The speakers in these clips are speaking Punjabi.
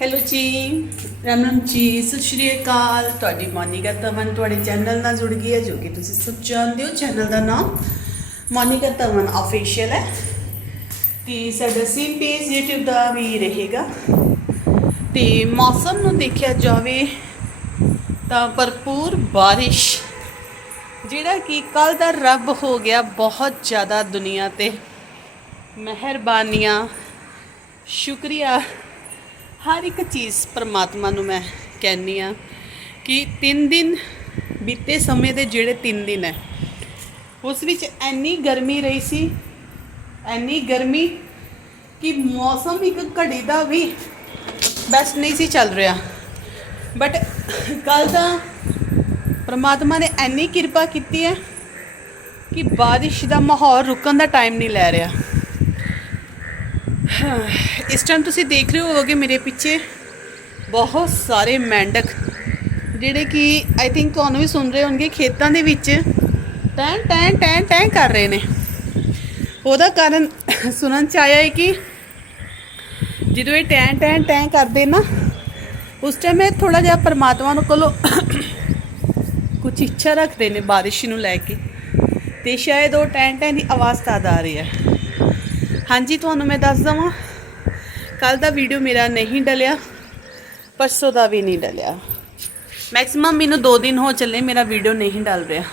ਹੈਲੋ ਜੀ ਰਾਮ ਰਾਮ ਜੀ ਸਤਿ ਸ਼੍ਰੀ ਅਕਾਲ ਤੁਹਾਡੀ ਮੋਨਿਕਾ ਤਮਨ ਤੁਹਾਡੇ ਚੈਨਲ ਨਾਲ ਜੁੜ ਗਈ ਹੈ ਜੋ ਕਿ ਤੁਸੀਂ ਸਭ ਜਾਣਦੇ ਹੋ ਚੈਨਲ ਦਾ ਨਾਮ ਮੋਨਿਕਾ ਤਮਨ ਅਫੀਸ਼ੀਅਲ ਹੈ ਤੇ ਸਾਡਾ ਸੇਮ ਪੇਜ YouTube ਦਾ ਵੀ ਰਹੇਗਾ ਤੇ ਮੌਸਮ ਨੂੰ ਦੇਖਿਆ ਜਾਵੇ ਤਾਂ ਭਰਪੂਰ ਬਾਰਿਸ਼ ਜਿਹੜਾ ਕਿ ਕੱਲ ਦਾ ਰੱਬ ਹੋ ਗਿਆ ਬਹੁਤ ਜ਼ਿਆਦਾ ਦੁਨੀਆ ਤੇ ਮਿਹਰਬਾਨੀਆਂ ਸ਼ੁਕਰੀਆ ਹਰ ਇੱਕ ਚੀਜ਼ ਪਰਮਾਤਮਾ ਨੂੰ ਮੈਂ ਕਹਿੰਨੀ ਆ ਕਿ 3 ਦਿਨ ਬੀਤੇ ਸਮੇਂ ਦੇ ਜਿਹੜੇ 3 ਦਿਨ ਹੈ, ਉਸ ਵਿੱਚ ਐਨੀ ਗਰਮੀ ਰਹੀ ਸੀ ਐਨੀ ਗਰਮੀ ਕਿ ਮੌਸਮ ਇੱਕ ਘੜੀ ਦਾ ਵੀ ਬੈਸਟ ਨਹੀਂ ਸੀ ਚੱਲ ਰਿਹਾ। ਬਟ ਕੱਲ ਤਾਂ ਪਰਮਾਤਮਾ ਨੇ ਇੰਨੀ ਕਿਰਪਾ ਕੀਤੀ ਹੈ ਕਿ ਬਾਰਿਸ਼ ਦਾ ਮਾਹੌਲ ਰੁਕਣ ਦਾ ਟਾਈਮ ਨਹੀਂ ਲੈ ਰਿਹਾ। ਇਸ ਟਾਈਮ ਤੁਸੀਂ ਦੇਖ ਰਹੇ ਹੋਵੋਗੇ ਮੇਰੇ ਪਿੱਛੇ ਬਹੁਤ ਸਾਰੇ ਮੈਂਡਕ, ਜਿਹੜੇ ਕਿ ਆਈ ਥਿੰਕ ਤੁਹਾਨੂੰ ਵੀ ਸੁਣ ਰਹੇ ਹੋਣਗੇ, ਖੇਤਾਂ ਦੇ ਵਿੱਚ ਟੈਂ ਟੈਂ ਟੈਂ ਟੈਂ ਕਰ ਰਹੇ ਨੇ। ਉਹਦਾ ਕਾਰਨ ਸੁਣਨ ਚ ਆਇਆ ਹੈ ਕਿ ਜਦੋਂ ਇਹ ਟੈਂ ਟੈਂ ਟੈਂ ਕਰਦੇ ਨਾ, ਉਸ ਟਾਈਮ ਇਹ ਥੋੜਾ ਜਿਹਾ ਪਰਮਾਤਮਾ ਨੂੰ ਕੋਲੋਂ ਕੁਝ ਇੱਛਾ ਰੱਖਦੇ ਨੇ ਬਾਰਿਸ਼ ਨੂੰ ਲੈ ਕੇ, ਤੇ ਸ਼ਾਇਦ ਉਹ ਟੈਂ ਟੈਂ ਦੀ ਆਵਾਜ਼ ਤਾਂ ਆ ਰਹੀ ਹੈ। ਹਾਂਜੀ, ਤੁਹਾਨੂੰ ਮੈਂ ਦੱਸ ਦਵਾਂ ਕੱਲ ਦਾ ਵੀਡੀਓ ਮੇਰਾ ਨਹੀਂ ਡਲਿਆ, ਪਰਸੋਂ ਦਾ ਵੀ ਨਹੀਂ ਡਲਿਆ। ਮੈਕਸਿਮਮ ਮੈਨੂੰ 2 ਦਿਨ ਹੋ ਚੱਲੇ ਮੇਰਾ ਵੀਡੀਓ ਨਹੀਂ ਡਲ ਰਿਹਾ।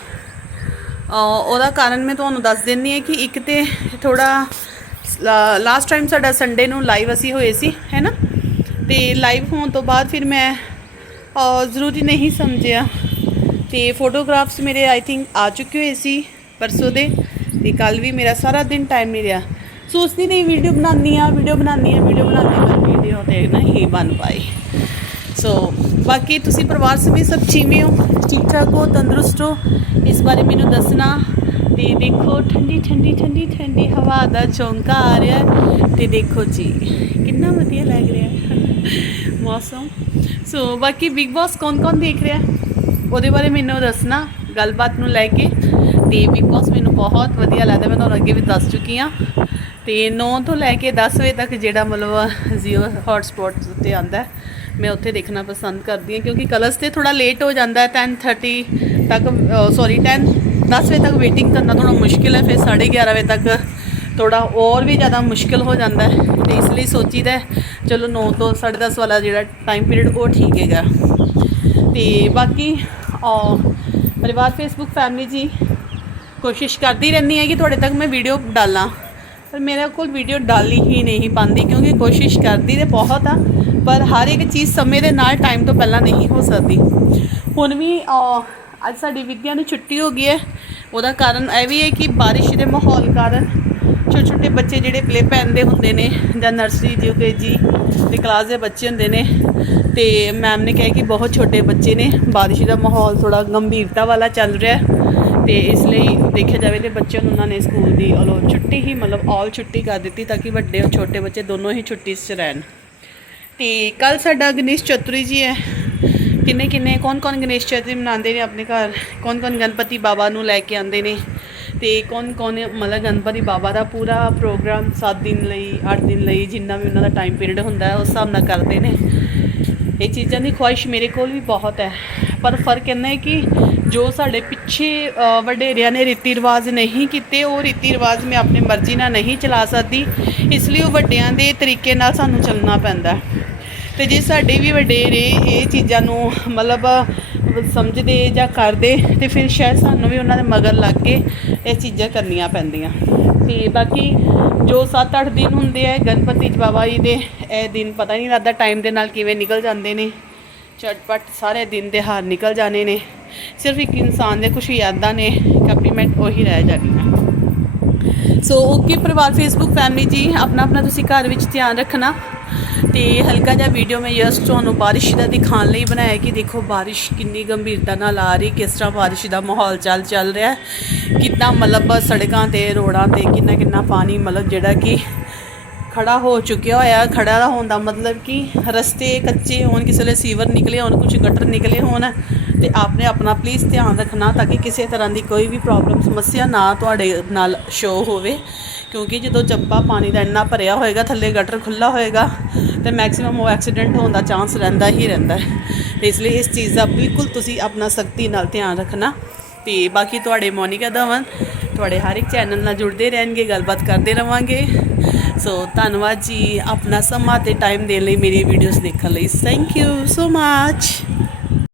ਉਹਦਾ ਕਾਰਨ ਮੈਂ ਤੁਹਾਨੂੰ ਦੱਸ ਦਿੰਨੀ ਹਾਂ ਕਿ ਇੱਕ ਤੇ ਥੋੜਾ ਲਾਸਟ ਟਾਈਮ ਸਾਡਾ ਸੰਡੇ ਨੂੰ ਲਾਈਵ ਅਸੀਂ ਹੋਏ ਸੀ ਹੈਨਾ ਤੇ ਲਾਈਵ ਹੋਣ ਤੋਂ ਬਾਅਦ ਫਿਰ ਮੈਂ ਜ਼ਰੂਰੀ ਨਹੀਂ ਸਮਝਿਆ। ਤੇ ਫੋਟੋਗ੍ਰਾਫਸ ਮੇਰੇ ਆਈ ਥਿੰਕ ਆ ਚੁੱਕੇ ਹੋਏ ਸੀ ਪਰਸੋਂ ਦੇ, ਤੇ ਕੱਲ ਵੀ ਮੇਰਾ ਸਾਰਾ ਦਿਨ ਟਾਈਮ ਨਹੀਂ ਰਿਹਾ। ਸੋਚਦੀ ਨਹੀਂ ਵੀਡੀਓ ਬਣਾਉਣੀ ਆ ਵੀਡੀਓ ਬਣਾਉਣੀ ਆ ਵੀਡੀਓ ਬਣਾਉਣੀ ਆ ਵੀਡੀਓ ਤੇ ਨਹੀਂ ਬਣ ਪਾਈ। ਸੋ ਬਾਕੀ ਤੁਸੀਂ ਪਰਿਵਾਰ ਸਮੇਤ ਸਭ ਕਿਵੇਂ ਹੋ? ਠੀਕ ਠਾਕ ਹੋ? ਤੰਦਰੁਸਤ ਹੋ? ਇਸ ਬਾਰੇ ਮੈਨੂੰ ਦੱਸਣਾ। ਤੇ ਦੇਖੋ, ਠੰਡੀ ਠੰਡੀ ਠੰਡੀ ਠੰਡੀ ਹਵਾ ਦਾ ਝੋਂਕਾ ਆ ਰਿਹਾ ਹੈ। ਤੇ ਦੇਖੋ ਜੀ, ਕਿੰਨਾ ਵਧੀਆ ਲੱਗ ਰਿਹਾ ਮੌਸਮ। ਸੋ ਬਾਕੀ ਬਿਗ ਬਾਸ ਕੌਣ ਕੌਣ ਦੇਖ ਰਿਹਾ? ਉਹਦੇ ਬਾਰੇ ਮੈਨੂੰ ਦੱਸਣਾ, ਗੱਲਬਾਤ ਨੂੰ ਲੈ ਕੇ। ਤੇ ਬਿਗ ਬਾਸ ਮੈਨੂੰ ਬਹੁਤ ਵਧੀਆ ਲੱਗਦਾ ਮੈਂ ਤੁਹਾਨੂੰ ਅੱਗੇ ਵੀ ਦੱਸ ਚੁੱਕੀ ਹਾਂ। ਤੇ 9 ਤੋਂ ਲੈ ਕੇ 10 ਵਜੇ ਤੱਕ ਜਿਹੜਾ ਮਤਲਬ ਜੀਓ ਹੌਟਸਪੌਟ ਉੱਤੇ ਆਂਦਾ ਮੈਂ ਉੱਥੇ ਦੇਖਣਾ ਪਸੰਦ ਕਰਦੀ ਹਾਂ ਕਿਉਂਕਿ ਕਲਰਸ ਤੇ ਥੋੜਾ ਲੇਟ ਹੋ ਜਾਂਦਾ ਹੈ 10:30 ਤੱਕ ਸੌਰੀ 10 10 ਵਜੇ ਤੱਕ ਵੇਟਿੰਗ ਕਰਨਾ ਥੋੜਾ ਮੁਸ਼ਕਿਲ ਹੈ ਫਿਰ 11:30 ਵਜੇ ਤੱਕ ਥੋੜਾ ਹੋਰ ਵੀ ਜ਼ਿਆਦਾ ਮੁਸ਼ਕਿਲ ਹੋ ਜਾਂਦਾ ਹੈ ਤੇ ਇਸ ਲਈ ਸੋਚੀਦਾ ਹੈ, ਚਲੋ 9 ਤੋਂ 10:30 ਵਾਲਾ ਜਿਹੜਾ ਟਾਈਮ ਪੀਰੀਅਡ ਉਹ ਠੀਕ ਹੈਗਾ। ਤੇ ਬਾਕੀ ਪਰਿਵਾਰ ਫੇਸਬੁੱਕ ਫੈਮਿਲੀ ਜੀ ਕੋਸ਼ਿਸ਼ ਕਰਦੀ ਰਹਿੰਦੀ ਹਾਂ ਕਿ ਤੁਹਾਡੇ ਤੱਕ ਮੈਂ ਵੀਡੀਓ ਡਾਲਾਂ। ਪਰ ਮੇਰੇ ਕੋਲ ਵੀਡੀਓ ਡਾਲੀ ਹੀ ਨਹੀਂ ਪਾਉਂਦੀ ਕਿਉਂਕਿ ਕੋਸ਼ਿਸ਼ ਕਰਦੀ ਤੇ ਬਹੁਤ ਆ, ਪਰ ਹਰ ਇੱਕ ਚੀਜ਼ ਸਮੇਂ ਦੇ ਨਾਲ ਟਾਈਮ ਤੋਂ ਪਹਿਲਾਂ ਨਹੀਂ ਹੋ ਸਕਦੀ। ਹੁਣ ਵੀ ਅੱਜ ਸਾਡੀ ਵਿਦਿਆ ਨੂੰ ਛੁੱਟੀ ਹੋ ਗਈ ਹੈ। ਉਹਦਾ ਕਾਰਨ ਇਹ ਵੀ ਹੈ ਕਿ ਬਾਰਿਸ਼ ਦੇ ਮਾਹੌਲ ਕਾਰਨ ਛੋਟੇ ਛੋਟੇ ਬੱਚੇ ਜਿਹੜੇ ਪਲੇ ਪੈਨ ਦੇ ਹੁੰਦੇ ਨੇ ਜਾਂ ਨਰਸਰੀ ਯੂਕੇਜੀ ਦੇ ਕਲਾਸ ਦੇ ਬੱਚੇ ਹੁੰਦੇ ਨੇ, ਤੇ ਮੈਮ ਨੇ ਕਿਹਾ ਕਿ ਬਹੁਤ ਛੋਟੇ ਬੱਚੇ ਨੇ, ਬਾਰਿਸ਼ ਦਾ ਮਾਹੌਲ ਥੋੜਾ ਗੰਭੀਰਤਾ ਵਾਲਾ ਚੱਲ ਰਿਹਾ ਹੈ। ਤੇ ਇਸ ਲਈ ਦੇਖਿਆ ਜਾਵੇ ਤੇ ਬੱਚਿਆਂ ਨੂੰ ਉਹਨਾਂ ਨੇ ਸਕੂਲ ਦੀ ਅਲੋ ਛੁੱਟੀ ਹੀ ਮਤਲਬ ਆਲ ਛੁੱਟੀ ਕਰ ਦਿੱਤੀ ਤਾਂ ਕਿ ਵੱਡੇ ਔਰ ਛੋਟੇ ਬੱਚੇ ਦੋਨੋਂ ਹੀ ਛੁੱਟੀ 'ਚ ਰਹਿਣ। ਤੇ ਕੱਲ ਸਾਡਾ ਗਣੇਸ਼ ਚਤੁਰਥੀ ਜੀ ਹੈ। ਕਿੰਨੇ ਕਿੰਨੇ ਕੌਣ ਕੌਣ ਗਣੇਸ਼ ਚਤੁਰਥੀ ਮਨਾਉਂਦੇ ਨੇ ਆਪਣੇ ਘਰ? ਕੌਣ ਕੌਣ ਗਣਪਤੀ ਬਾਬਾ ਨੂੰ ਲੈ ਕੇ ਆਉਂਦੇ ਨੇ? ਤੇ ਕੌਣ ਕੌਣ ਮਤਲਬ ਗਣਪਤੀ ਬਾਬਾ ਦਾ ਪੂਰਾ ਪ੍ਰੋਗਰਾਮ 7 ਦਿਨ ਲਈ 8 ਦਿਨ ਲਈ ਜਿੰਨਾ ਵੀ ਉਹਨਾਂ ਦਾ ਟਾਈਮ ਪੀਰੀਅਡ ਹੁੰਦਾ ਹੈ, ਉਸ ਹਿਸਾਬ ਨਾਲ ਕਰਦੇ ਨੇ। ਇਹ ਚੀਜ਼ਾਂ ਦੀ ਖੁਆਇਸ਼ ਮੇਰੇ ਕੋਲ ਵੀ ਬਹੁਤ ਹੈ। ਪਰ ਫ਼ਰਕ ਇੰਨਾ ਹੈ ਕਿ ਜੋ ਸਾਡੇ ਪਿੱਛੇ ਵਡੇਰਿਆਂ ਨੇ ਰੀਤੀ ਰਿਵਾਜ ਨਹੀਂ ਕੀਤੇ, ਉਹ ਰੀਤੀ ਰਿਵਾਜ ਮੈਂ ਆਪਣੀ ਮਰਜ਼ੀ ਨਾਲ ਨਹੀਂ ਚਲਾ ਸਕਦੀ। ਇਸ ਲਈ ਉਹ ਵੱਡਿਆਂ ਦੇ ਤਰੀਕੇ ਨਾਲ ਸਾਨੂੰ ਚੱਲਣਾ ਪੈਂਦਾ ਹੈ। ਤੇ ਜੇ ਸਾਡੇ ਵੀ ਵਡੇਰੇ ਇਹ ਚੀਜ਼ਾਂ ਨੂੰ ਮਤਲਬ ਸਮਝਦੇ ਜਾਂ ਕਰਦੇ, ਤੇ ਫਿਰ ਸ਼ਾਇਦ ਸਾਨੂੰ ਵੀ ਉਹਨਾਂ ਦੇ ਮਗਰ ਲੱਗ ਕੇ ਇਹ ਚੀਜ਼ਾਂ ਕਰਨੀਆਂ ਪੈਂਦੀਆਂ। ਤੇ ਬਾਕੀ ਜੋ 7-8 ਦਿਨ ਹੁੰਦੇ ਆ, ਗਣਪਤੀ ਬਾਬਾ ਜੀ ਦੇ, ਇਹ ਦਿਨ ਪਤਾ ਨਹੀਂ ਲੱਗਦਾ ਟਾਈਮ ਦੇ ਨਾਲ ਕਿਵੇਂ ਨਿਕਲ ਜਾਂਦੇ ਨੇ। ਝਟਪਟ ਸਾਰੇ ਦਿਨ ਤਿਉਹਾਰ ਨਿਕਲ ਜਾਣੇ ਨੇ। ਸਿਰਫ ਇੱਕ ਇਨਸਾਨ ਦੇ ਕੁਝ ਯਾਦਾਂ ਨੇ ਕੰਪਲੀਮੈਂਟ ਉਹੀ ਰਹਿ ਜਾਣੀਆਂ ਸੋ ਓਕੇ ਪਰਿਵਾਰ ਫੇਸਬੁੱਕ ਫੈਮਿਲੀ ਜੀ ਆਪਣਾ ਆਪਣਾ ਤੁਸੀਂ ਘਰ ਵਿੱਚ ਧਿਆਨ ਰੱਖਣਾ। ਤੇ ਹਲਕਾ ਜਿਹਾ ਵੀਡੀਓ ਮੈਂ ਜਸਟ ਤੁਹਾਨੂੰ ਬਾਰਿਸ਼ ਦਾ ਦਿਖਾਉਣ ਲਈ ਬਣਾਇਆ ਕਿ ਦੇਖੋ ਬਾਰਿਸ਼ ਕਿੰਨੀ ਗੰਭੀਰਤਾ ਨਾਲ ਆ ਰਹੀ, ਕਿਸ ਤਰ੍ਹਾਂ ਬਾਰਿਸ਼ ਦਾ ਮਾਹੌਲ ਚੱਲ ਚੱਲ ਰਿਹਾ। ਕਿੰਨਾ ਮਤਲਬ ਸੜਕਾਂ ਤੇ, ਰੋਡਾਂ ਤੇ ਕਿੰਨਾ ਕਿੰਨਾ ਪਾਣੀ, ਮਤਲਬ ਜਿਹੜਾ ਕਿ ਖੜਾ ਹੋ ਚੁੱਕਿਆ ਹੋਇਆ, ਖੜਾ ਹੋਣ ਦਾ ਮਤਲਬ ਕਿ ਰਸਤੇ ਕੱਚੇ ਹੋਣ, ਕਿਸੇ ਵੇਲੇ ਸੀਵਰ ਨਿਕਲੇ ਹੋਣ ਕੁਝ ਗਟਰ ਨਿਕਲੇ ਹੋਣ ਤੇ ਆਪਨੇ ਆਪਣਾ ਪਲੀਜ਼ ਧਿਆਨ ਰੱਖਣਾ ਤਾਂ ਕਿ ਕਿਸੇ ਤਰ੍ਹਾਂ ਦੀ ਕੋਈ ਵੀ ਪ੍ਰੋਬਲਮ ਸਮੱਸਿਆ ਨਾ ਤੁਹਾਡੇ ਨਾਲ ਸ਼ੋ ਹੋਵੇ। ਕਿਉਂਕਿ ਜਦੋਂ ਚੱਪਾ ਪਾਣੀ ਦਾ ਇੰਨਾ ਭਰਿਆ ਹੋਏਗਾ, ਥੱਲੇ ਗਟਰ ਖੁੱਲਾ ਹੋਏਗਾ, ਤੇ ਤੇ ਮੈਕਸਿਮਮ ਉਹ ਐਕਸੀਡੈਂਟ ਹੋਣ ਦਾ ਚਾਂਸ ਰਹਿੰਦਾ ਹੀ ਰਹਿੰਦਾ ਤੇ ਇਸ ਲਈ ਇਸ ਚੀਜ਼ ਦਾ ਬਿਲਕੁਲ ਤੁਸੀਂ ਆਪਣਾ ਸਖਤੀ ਨਾਲ ਧਿਆਨ ਰੱਖਣਾ। ਤੇ ਬਾਕੀ ਤੁਹਾਡੇ ਮੋਨਿਕਾ ਧਵਨ ਤੁਹਾਡੇ ਹਰ ਇੱਕ ਚੈਨਲ ਨਾਲ ਜੁੜਦੇ ਰਹਿਣਗੇ, ਗੱਲਬਾਤ ਕਰਦੇ ਰਵਾਂਗੇ। ਸੋ ਧੰਨਵਾਦ ਜੀ ਆਪਣਾ ਸਮਾਂ ਤੇ ਟਾਈਮ ਦੇਣ ਲਈ ਮੇਰੀ ਵੀਡੀਓਜ਼ ਦੇਖਣ ਲਈ। Thank you so much